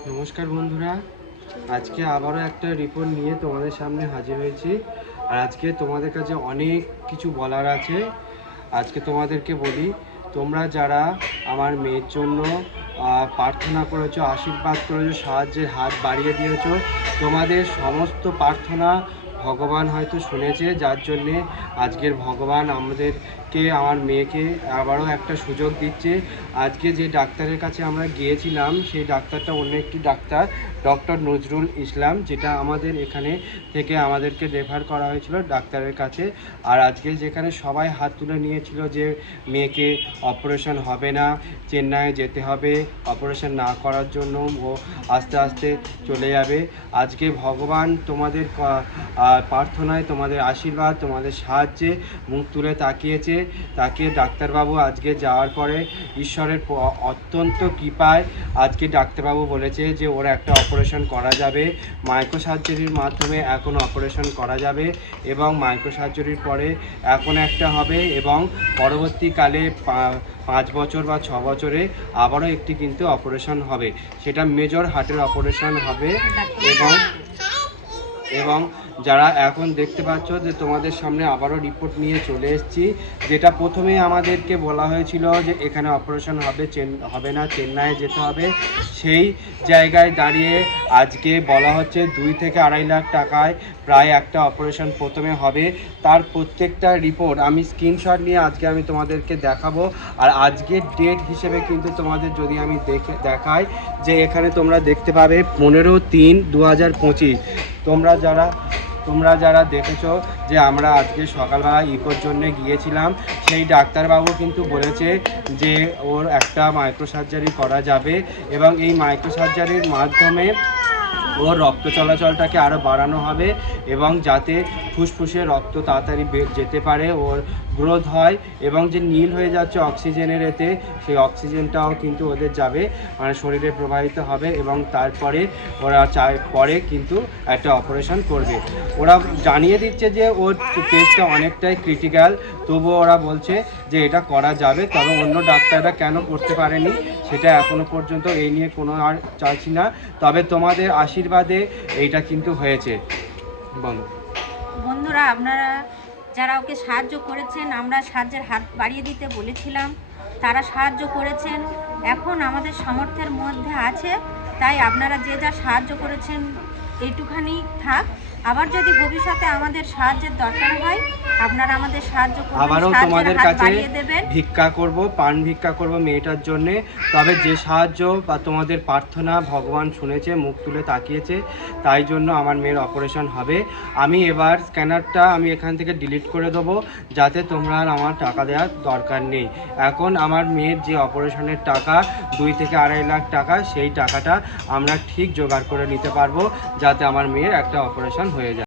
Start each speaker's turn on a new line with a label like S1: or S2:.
S1: নমস্কার বন্ধুরা। আজকে আবারও একটা রিপোর্ট নিয়ে তোমাদের সামনে হাজির হয়েছি। আর আজকে তোমাদের কাছে অনেক কিছু বলার আছে। আজকে তোমাদেরকে বলি, তোমরা যারা আমার মেয়ের জন্য প্রার্থনা করেছ, আশীর্বাদ করেছ, সাহায্যের হাত বাড়িয়ে দিয়েছ, তোমাদের সমস্ত প্রার্থনা ভগবান হয়তো শুনেছে, যার জন্যে আজকের ভগবান আমাদেরকে, আমার মেয়েকে আবারও একটা সুযোগ দিচ্ছে। আজকে যে ডাক্তারের কাছে আমরা গিয়েছিলাম, সেই ডাক্তারটা অন্য একটি ডাক্তার, ডক্টর নজরুল ইসলাম, যেটা আমাদের এখানে থেকে আমাদেরকে রেফার করা হয়েছিল ডাক্তারের কাছে। আর আজকে যেখানে সবাই হাত তুলে নিয়েছিল যে মেয়েকে অপারেশন হবে না চেন্নাইয়ে যেতে হবে অপারেশন না করার জন্য ও আস্তে আস্তে চলে যাবে। আজকে ভগবান তোমাদের প্রার্থনায় তোমাদের আশীর্বাদ, তোমাদের সাহায্যে মুখ তুলে তাকিয়েছে, তাকিয়ে ডাক্তারবাবু আজকে যাওয়ার পরে ঈশ্বরের অত্যন্ত কৃপায় আজকে ডাক্তারবাবু বলেছে যে ওর একটা অপারেশন করা যাবে। মাইক্রো সার্জারির মাধ্যমে এখন অপারেশন করা যাবে এবং মাইক্রো সার্জারির পরে এখন একটা হবে এবং পরবর্তীকালে পাঁচ বছর বা ছ বছরে আবারও একটি কিন্তু অপারেশন হবে। সেটা মেজর হার্টের অপারেশন হবে এবং এবং যারা এখন দেখতে পাচ্ছ যে তোমাদের সামনে আবারও রিপোর্ট নিয়ে চলে এসেছি, যেটা প্রথমে আমাদেরকে বলা হয়েছিল যে এখানে অপারেশন হবে, চেন, হবে না, চেন্নাইয়ে যেতে হবে। সেই জায়গায় দাঁড়িয়ে আজকে বলা হচ্ছে দুই থেকে আড়াই লাখ টাকায় প্রায় একটা অপারেশন প্রথমে হবে। তার প্রত্যেকটা রিপোর্ট আমি স্ক্রিনশট নিয়ে আজকে আমি তোমাদেরকে দেখাবো। আর আজকের ডেট হিসেবে কিন্তু তোমাদের যদি আমি দেখে, দেখাই যে এখানে তোমরা দেখতে পাবে পনেরো তিন দু তোমরা যারা তোমরা যারা দেখেছ যে আমরা আজকে সকালবেলা ইকোর জন্য গিয়েছিলাম, সেই ডাক্তারবাবু কিন্তু বলেছে যে ওর একটা মাইক্রো সার্জারি করা যাবে এবং এই মাইক্রো সার্জারির মাধ্যমে ওর রক্ত চলাচলটাকে আরও বাড়ানো হবে এবং যাতে ফুসফুসে রক্ত তাড়াতাড়ি যেতে পারে ওর গ্রোথ হয় এবং যে নীল হয়ে যাচ্ছে অক্সিজেনের এতে, সেই অক্সিজেনটাও কিন্তু ওদের যাবে মানে শরীরে প্রবাহিত হবে এবং তারপরে ওরা চায় পরে কিন্তু একটা অপারেশন করবে। ওরা জানিয়ে দিচ্ছে যে ওর কেসটা অনেকটাই ক্রিটিক্যাল তবুও ওরা বলছে যে এটা করা যাবে, তবে অন্য ডাক্তাররা কেন করতে পারেনি সেটা এখনও পর্যন্ত এই নিয়ে কোনো আর চাইছি না। তবে তোমাদের আশীর্বাদে এইটা কিন্তু হয়েছে। বলো।
S2: বন্ধুরা, আপনারা যারা ওকে সাহায্য করেছেন, আমরা সাহায্যের হাত বাড়িয়ে দিতে বলেছিলাম। তারা সাহায্য করেছেন, এখন আমাদের সামর্থ্যের মধ্যে আছে। তাই আপনারা যে যা সাহায্য করেছেন, এইটুখানি থাক। আবার যদি ভবিষ্যতে আমাদের সাহায্যের দরকার হয় আপনারা আমাদের সাহায্য করবেন
S1: আবারও তোমাদের কাছে ভিক্ষা করব পান ভিক্ষা করব মেয়েটার জন্যে। তবে যে সাহায্য বা তোমাদের প্রার্থনা ভগবান শুনেছে মুখ তুলে তাকিয়েছে তাই জন্য আমার মেয়ের অপারেশন হবে। আমি এবার স্ক্যানারটা আমি এখান থেকে ডিলিট করে দেবো যাতে তোমরা আর আমার টাকা দেওয়ার দরকার নেই। এখন আমার মেয়ের যে অপারেশনের টাকা দুই থেকে আড়াই লাখ টাকা সেই টাকাটা আমরা ঠিক জোগাড় করে নিতে পারব যাতে আমার মেয়ের একটা অপারেশন হয়ে যায়